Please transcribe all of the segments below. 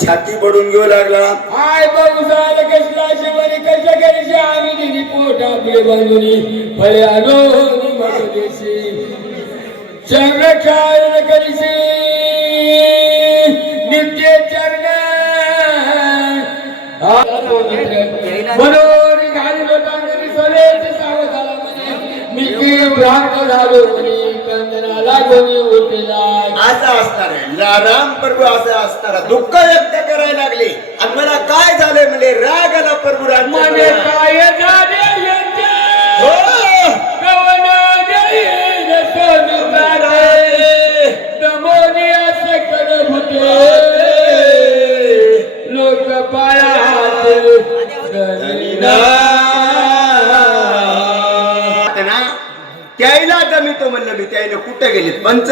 छाती पडून घेऊ लागला हाय बघुसाल कसला शिवनी कशा करीशी आम्ही दिली पोट आपले बांधुनी फळे आलो देशी चरण करीशी नित्य चरण मनोर घालिलो तांदरी सोलेचे सावध झाला म्हणे मी ब्राह्मण झालो म्हणे कंदनाला कोणी असं असणार असताना राम प्रभू असा असताना दुःख व्यक्त करायला लागले. आणि मला काय झालंय म्हणजे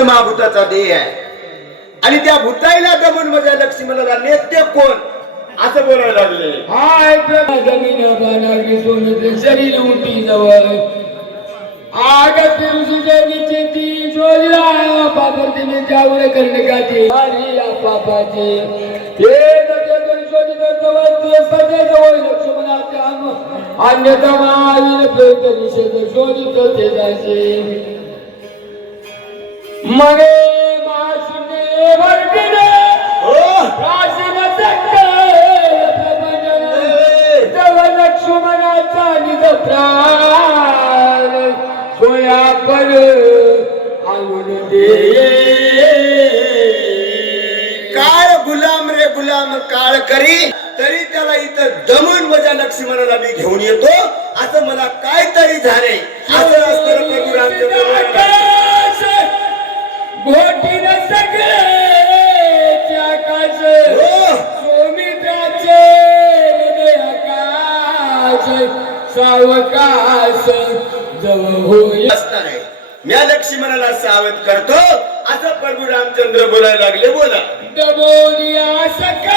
महाभूताचा देह आहे. आणि त्या भूताईला दमून माझ्या म्हणजे लक्ष्मणाला नेते कोण? असं बोलायला लागले. हाय जमीन बाणागी सोनुचे शरीर उठी जवळ. आग पिरुसी देवीची ती जोडला पापर्तीने जाऊर करण्याची हरी पापाची. हे नद्या दोन जवळ ते सध्या जवळ लक्ष्मणाचे अन्यथा माईन प्रेत शोधित ते जायचे. मगे माशुने सत्य तव लक्ष्मणाचा निज प्राण सोया पर काळ गुलाम रे गुलाम काळ करी तरी त्याला इथं दमून माझ्या लक्ष्मणाला मी घेऊन येतो. असं मला काहीतरी झाले. असं असतं प्रभू रामचंद्र घोटीन सगळे आकाश. सौमित्राचे हृदय आकाश सावकाश जव होय असणार आहे. मी लक्ष्मणाला सावध करतो. असं प्रभू रामचंद्र बोलायला लागले बोला. दबोनिया सकळ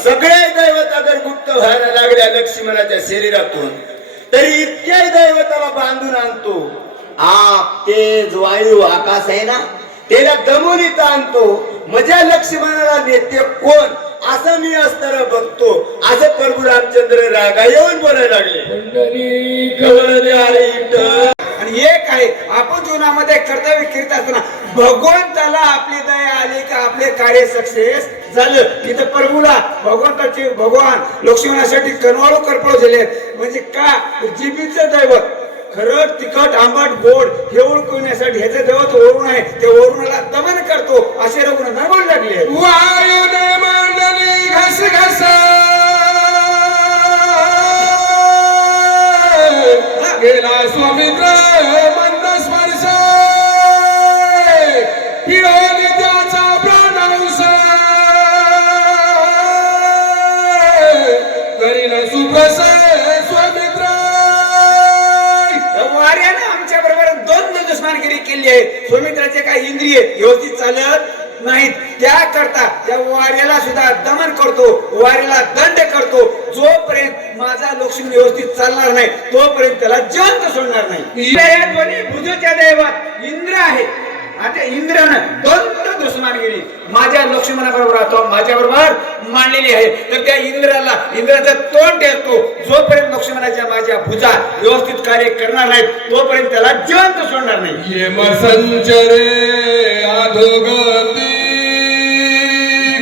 आज असणार सगळे दैवता जर गुप्त व्हायला लागल्या लक्ष्मणाच्या शरीरातून तरी इतक्याही दैवताला बांधून आणतो. आप तेज वायू आकाश आहे ना त्याला दमून इथं आणतो. माझ्या लक्ष्मणाला नेते कोण? असं मी असताना बघतो. असं प्रभू रामचंद्र रागा येऊन बोलायला लागले. आणि एक आहे आपण जीवनामध्ये कर्तव्य करीत असताना भगवंताला आपली दया आली का आपले कार्य सक्सेस झालं. तिथं प्रभूला भगवंताचे भगवान लक्ष्मणासाठी कनवाळो करपळ झाले म्हणजे का? जीबीचं दैवत. खरं तिखट आंबट गोड हे ओळखण्यासाठी ह्याचं दैवत वरुण आहे. ते वरुणाला दमन करतो. असे रघुनाथ नवल लागले घस घस गेला स्वामी मंद स्पर्श. चालणार नाही. तोपर्यंत त्याला जिवंत सोडणार नाही. या दोन्ही भुजूच्या दैवात इंद्र आहे. आता इंद्रानं द्वंद दुश्मनगिरी माझ्या लक्ष्मणाबरोबर अथवा माझ्या बरोबर मांडलेली आहे. तर त्या इंद्राला इंद्राचं तोंड ठेवतो जोपर्यंत लक्ष्मणाच्या माझ्या भुजा व्यवस्थित कार्य करणार नाहीत तोपर्यंत त्याला जिवंत सोडणार नाही. येम संचरे अधोगती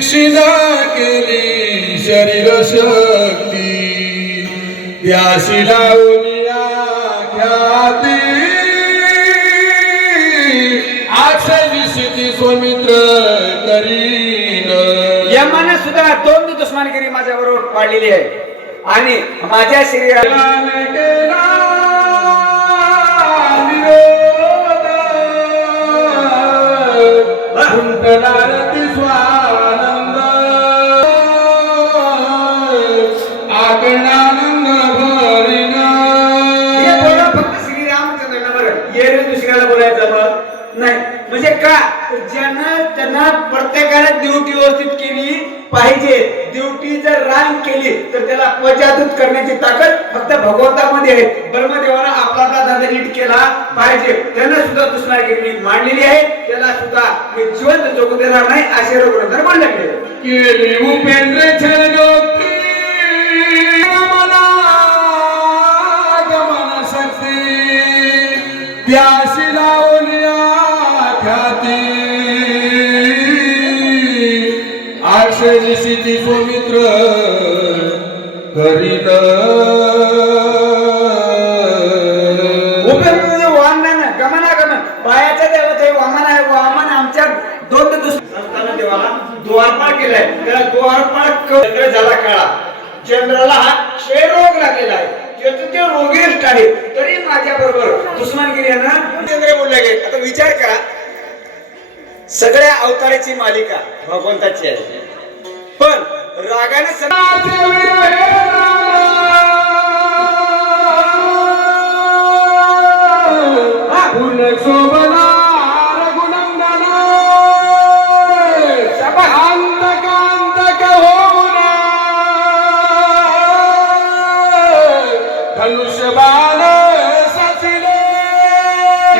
क्षिणा केली. त्याशी लावून स्वामित्र करीन. यमानं सुद्धा दोन दुश्मनगिरी माझ्या बरोबर पाडलेली आहे. आणि माझ्या शरीराला पाहिजे. त्यानं सुद्धा दुष्मार्गिनी मांडलेली आहे. त्याला सुद्धा मी जिवंत जगू देणार नाही असे रघुनंदन मांडले केली उपेंद्र छलोक्ती गमना गमन शक्ती. त्याशी लावल्या ख्याती. आठशे निशिती सौमित्र करीत. त्याला द्वारपाळ चंद्र झाला काळा. चंद्राला हा क्षयरोग लागलेला आहे. ते रोगिष्ट आहे तरी माझ्या बरोबर दुश्मनगिरी यानं चंद्र बोलले गेले. आता विचार करा. सगळ्या अवताराची मालिका भगवंताची आहे. पण रागाने सगळं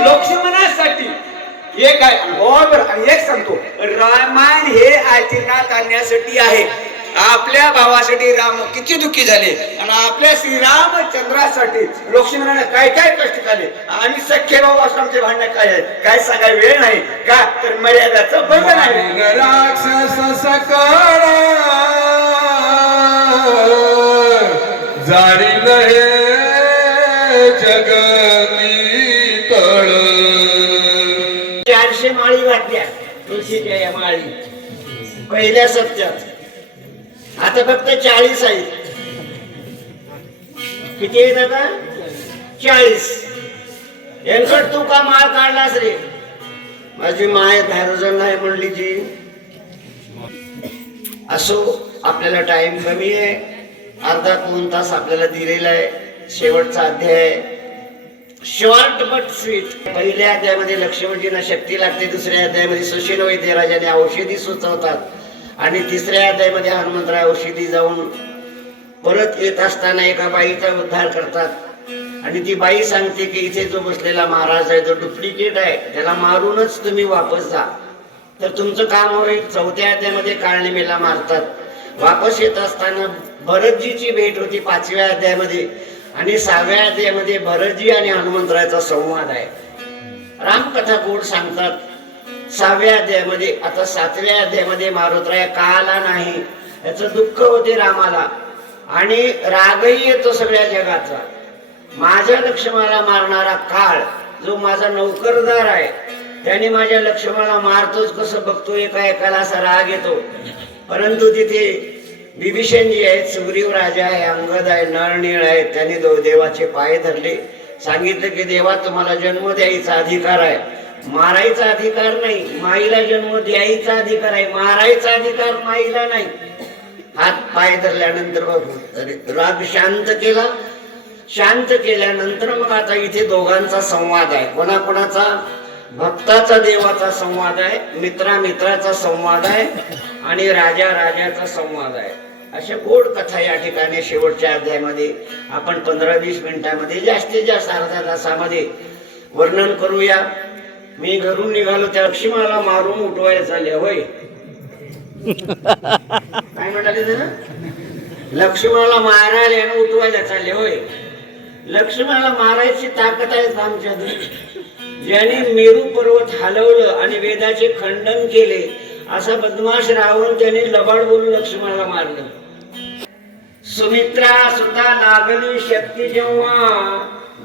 लक्ष्मणासाठी. एक आहे हो, आणि एक सांगतो. रामायण हे आचरणात आणण्यासाठी आहे. आपल्या भावासाठी राम किती दुःखी झाले. आणि आपल्या श्रीरामचंद्रासाठी लक्ष्मणाने काय काय कष्ट झाले आणि सख्य भाऊ असं आमचे भांडण काय आहे काय सांगाय वेळ नाही. का? तर मर्यादाचं बंधन आहे. राक्षस सकळ. हे जगती माळी घातल्या तुळशीच्या या माळी. पहिल्या सप्त्यात आता फक्त चाळीस आहेत. किती आहेत आता? चाळीस. यांकड तू का माळ काढलास रे. माझी माय धारोजन नाही म्हणली जी असो आपल्याला टाइम कमी आहे. अर्धा दोन तास आपल्याला दिलेला आहे. शेवटचा अध्याय शॉर्ट बट स्वीट. पहिल्या अध्यायामध्ये लक्ष्मणजींना शक्ती लागते दुसऱ्या अध्यायामध्ये सुशील वैद्य राजाने औषधी सुचवतात आणि तिसऱ्या अध्यायामध्ये हनुमंतराय औषधी जाऊन परत येत असताना एका बाईचा उद्धार करतात. आणि ती बाई सांगते की इथे जो बसलेला महाराज आहे तो डुप्लिकेट आहे. त्याला मारूनच तुम्ही वापस जा. तर तुमचं काम होईल. चौथ्या अध्यायामध्ये काळनिमेला मारतात. वापस येत असताना भरतजीची भेट होती पाचव्या अध्यायामध्ये. आणि सहाव्या यामध्ये भरतजी आणि हनुमंतरायाचा संवाद आहे. रामकथा गोड सांगतात सहाव्या अध्यायामध्ये आता सातव्या अध्यायामध्ये मारुतराय का आला नाही याचं दुःख होते रामाला. आणि रागही येतो सगळ्या जगाचा. माझ्या लक्ष्मणाला मारणारा काळ जो माझा नौकरदार आहे त्याने माझ्या लक्ष्मणाला मारतोच कसं बघतो एका एकाला असा राग येतो. परंतु तिथे विभीषण जी आहेत सुग्रीव राजा आहे अंगद आहे नळनीळ आहे त्यांनी दो देवाचे पाय धरले. सांगितलं की देवा तुम्हाला जन्म द्यायचा अधिकार आहे. मारायचा अधिकार नाही माईला जन्म द्यायचा अधिकार आहे. मारायचा अधिकार माईला नाही. हात पाय धरल्यानंतर बघ. राग शांत केला. शांत केल्यानंतर मग आता इथे दोघांचा संवाद आहे. कोणाकोणाचा? भक्ताचा देवाचा संवाद आहे मित्रा मित्राचा संवाद आहे आणि राजा राजाचा संवाद आहे. अशा गोड कथा या ठिकाणी शेवटच्या अध्यायामध्ये आपण पंधरा वीस मिनिटांमध्ये जास्तीत जास्त अर्ध्या तासामध्ये वर्णन करूया. मी घरून निघालो त्या लक्ष्मीला मारून उठवायला चालल्या होय. काय म्हणाले ते लक्ष्मणाला मारायला आणि उठवायला चालले होय. लक्ष्मणाला मारायची ताकद आहे का ज्याने मेरू पर्वत हलवलं आणि वेदाचे खंडन केले असा बदमाश रावण त्याने लबाड बोलून लक्ष्मणाला मारलं. सुमित्रा सुता लागली शक्ती जेव्हा.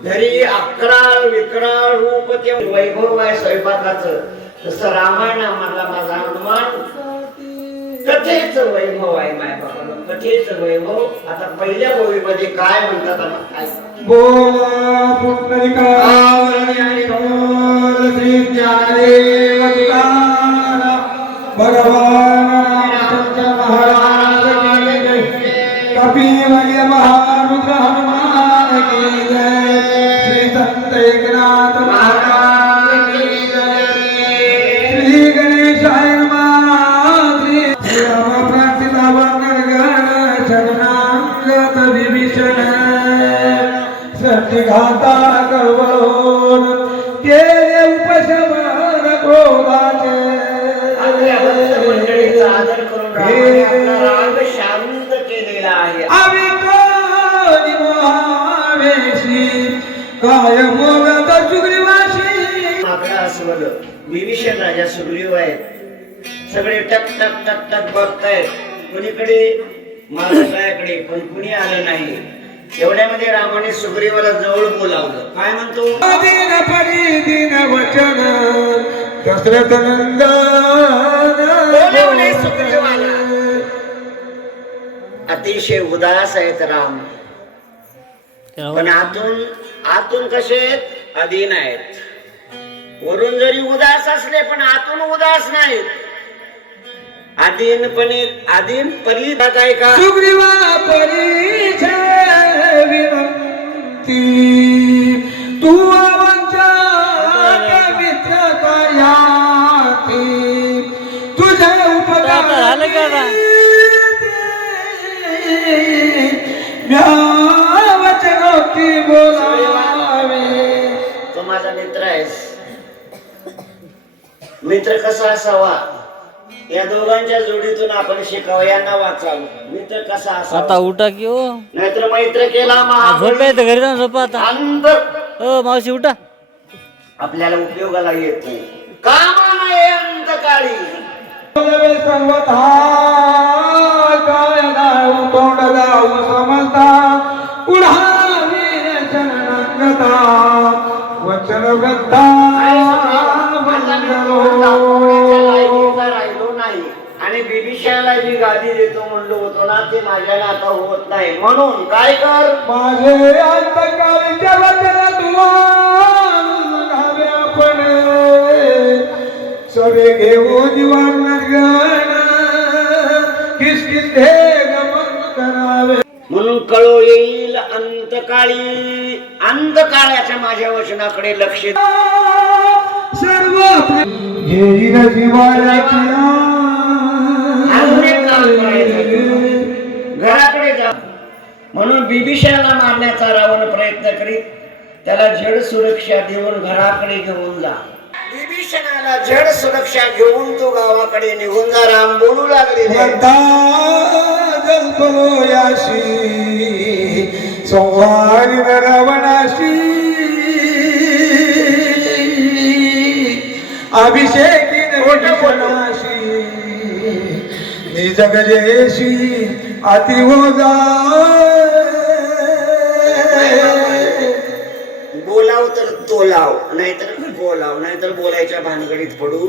घरी अकराळ विकराळ रूप ते वैभव आहे स्वयंपाकाचं. तसं रामायण आम्हाला माझा हनुमान. कथेच वैभव आहे माय बाबा कथेच वैभव. आता पहिल्या गोळीमध्ये काय म्हणतात आता काय? महारुद्र हनुमान की जय। श्री संत एकनाथ महाराज। विभीषण राजा सुग्रीव आहेत. सगळे टक टक टक टक बघतायत. कुणीकडे? महाराजाकडे पण कुणी आलं नाही. एवढ्यामध्ये रामाने सुग्रीवाला जवळ बोलावलं. काय म्हणतो? दिन परी दिन वचन दशरथ बोलवले सुग्रीवाला. अतिशय उदास आहेत राम. पण आतून आतून कसे आहेत? अधीन आहेत. वरून जरी उदास असले पण आतून उदास नाहीत अधीनपणे अधीन परी आहे का? सुग्रीवा विनंती. तू मित्र तुझ्या झालं का आता? उपकार वचनोक्ती बोलावे. तो माझा मित्र आहेस. मित्र कसा असावा? या दोघांच्या जोडीतून आपण शिकावं यांना वाचावं. मित्र कसा आता असावा उठा की हो. नाहीतर मैत्र केला झोप येतं घरी जाऊन झोपा आता. हो मावशी उठा. आपल्याला उपयोगाला येत नाही. कामा काय तोंड समजता. जननांगता. वचन व्यक्ता बिबिशाला जी गादी देतो म्हणलो होतो ना ते माझ्याला आता होत नाही. म्हणून काय कर? माझे वचन आपण. सवे घेऊ दिवाण गण किसकिस हे गमन करावे. म्हणून कळो येईल अंतकाळी. अंतकाळाच्या माझ्या वचनाकडे लक्ष. सर्व घेईन करायचं. घराकडे जा. म्हणून बिभीषणाला मारण्याचा रावण प्रयत्न करीत त्याला जड सुरक्षा देऊन घराकडे घेऊन जा. बिभीषणाला जड सुरक्षा घेऊन तो गावाकडे निघून जा. राम बोलू लागले. याशी रावणाशी अभिषेकी निज अति बोलाव तर तोलाव नाहीतर बोलाव नाहीतर बोलायच्या भानगडीत पडू.